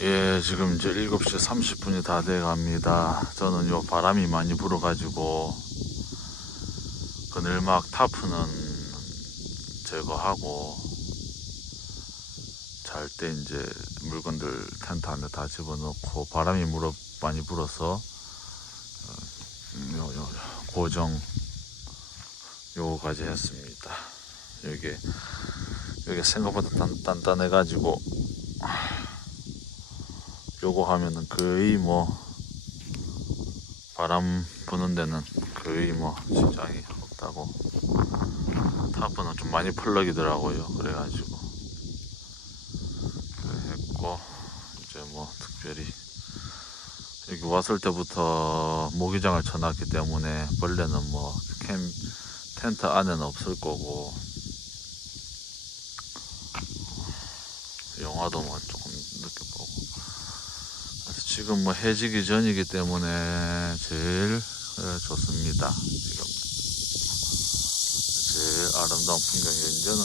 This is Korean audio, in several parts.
예, 지금 이제 7시 30분이 다 돼 갑니다. 저는 요 바람이 많이 불어가지고, 그늘막 타프는 제거하고, 잘 때 이제 물건들 텐트 안에 다 집어넣고, 바람이 물어, 많이 불어서, 어, 요, 요, 고정, 요거까지 했습니다. 여기, 여기 생각보다 단, 단단해가지고, 요거 하면은 거의 뭐 바람 부는 데는 거의 뭐 지장이 없다고. 타프는 좀 많이 펄럭이더라고요. 그래가지고. 그래 했고 이제 뭐 특별히 여기 왔을 때부터 모기장을 쳐놨기 때문에 벌레는 뭐 캠 텐트 안에는 없을 거고. 영화도 뭐 조금 지금 뭐 해지기 전이기 때문에 제일 어, 좋습니다. 지금. 제일 아름다운 풍경이 이제는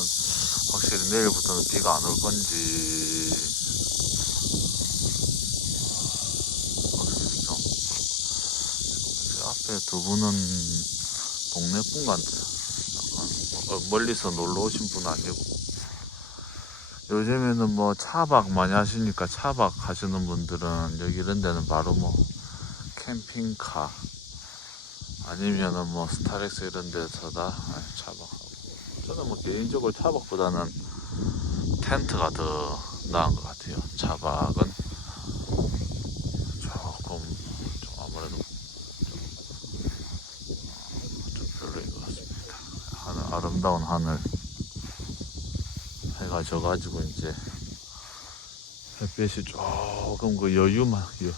확실히 내일부터는 비가 안 올 건지. 제 앞에 두 분은 동네 분 같아요. 어, 멀리서 놀러 오신 분 아니고 요즘에는 뭐 차박 많이 하시니까 차박 하시는 분들은 여기 이런 데는 바로 뭐 캠핑카 아니면은 뭐 스타렉스 이런 데서다 차박하고. 저는 뭐 개인적으로 차박보다는 텐트가 더 나은 것 같아요. 차박은 조금 좀 아무래도 좀, 좀 별로인 것 같습니다. 하늘 아름다운 하늘. 해 가 져가지고 이제 햇빛이 조금 그 여유만 여,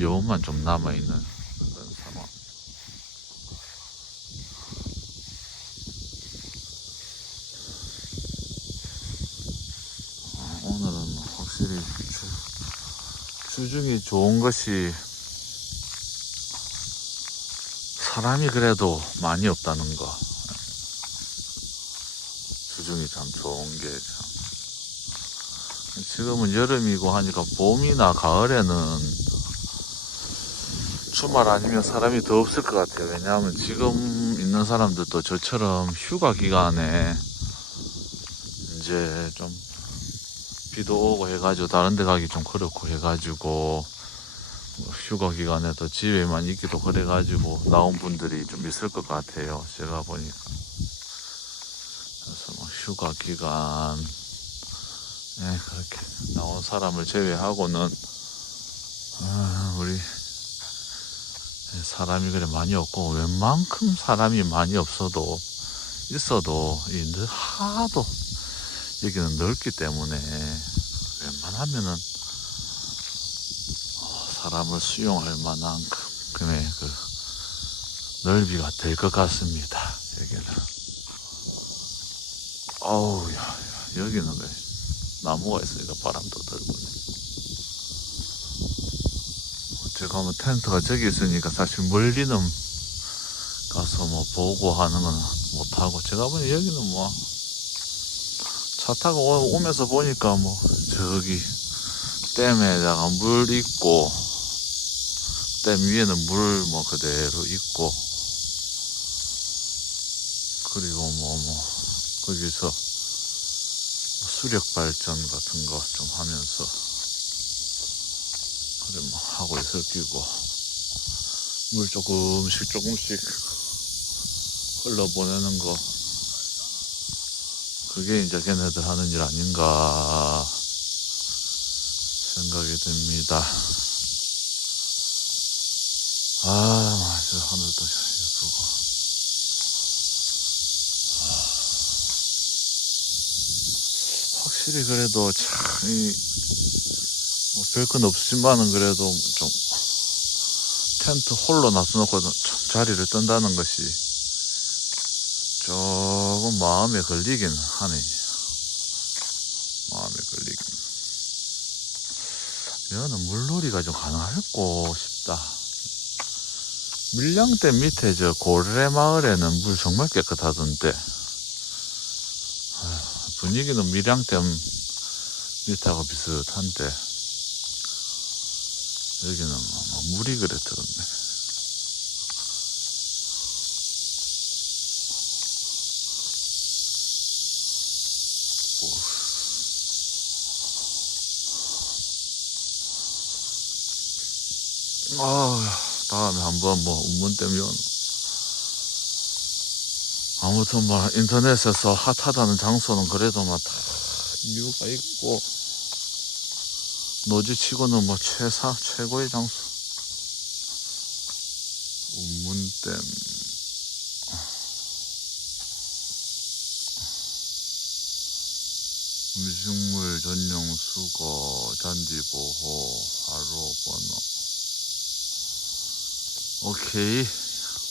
여운만 좀 남아 있는 그런 상황. 어, 오늘은 확실히 주, 주중이 좋은 것이 사람이 그래도 많이 없다는 거. 주중이 참 좋은 게 참. 지금은 여름이고 하니까 봄이나 가을에는 주말 아니면 사람이 더 없을 것 같아요. 왜냐하면 지금 있는 사람들도 저처럼 휴가 기간에 이제 좀 비도 오고 해가지고 다른 데 가기 좀 그렇고 해가지고 뭐 휴가 기간에도 집에만 있기도 그래가지고 나온 분들이 좀 있을 것 같아요. 제가 보니까. 휴가 기간 에 그렇게 나온 사람을 제외하고는 아, 우리 사람이 그래 많이 없고 웬만큼 사람이 많이 없어도 있어도 이 늘 하도 여기는 넓기 때문에 웬만하면은 어, 사람을 수용할 만한 금의 그 넓이가 될 것 같습니다 여기는. 어우, 야, 야, 여기는 왜 나무가 있으니까 바람도 덜 부네. 제가 뭐 텐트가 저기 있으니까 사실 멀리는 가서 뭐 보고 하는 건 못하고 제가 보니 여기는 뭐 차 타고 오- 오면서 보니까 뭐 저기 댐에다가 물 있고 댐 위에는 물 뭐 그대로 있고 그리고 뭐뭐 거기서 수력 발전 같은 거 좀 하면서 그래 뭐 하고 있을 끼고 물 조금씩 조금씩 흘러보내는 거 그게 이제 걔네들 하는 일 아닌가 생각이 듭니다. 아, 저 하늘도 예쁘고. 확실히 그래도 참, 이, 뭐 별건 없지만은 그래도 좀, 텐트 홀로 놔둬놓고 참 자리를 뜬다는 것이 조금 마음에 걸리긴 하네. 마음에 걸리긴. 여는 물놀이가 좀 가능할고 싶다. 밀양댐 밑에 저 고래 마을에는 물 정말 깨끗하던데. 분위기는 밀양댐 밑하고 비슷한데 여기는 뭐 물이 그래 들었네. 아, 다음에 한번 뭐 운문 때면 아무튼 뭐 인터넷에서 핫하다는 장소는 그래도 막다 이유가 있고 노지치고는 뭐 최사 최고의 장소. 운문댐. 음식물 전용 수거 잔디 보호 하루 번호. 오케이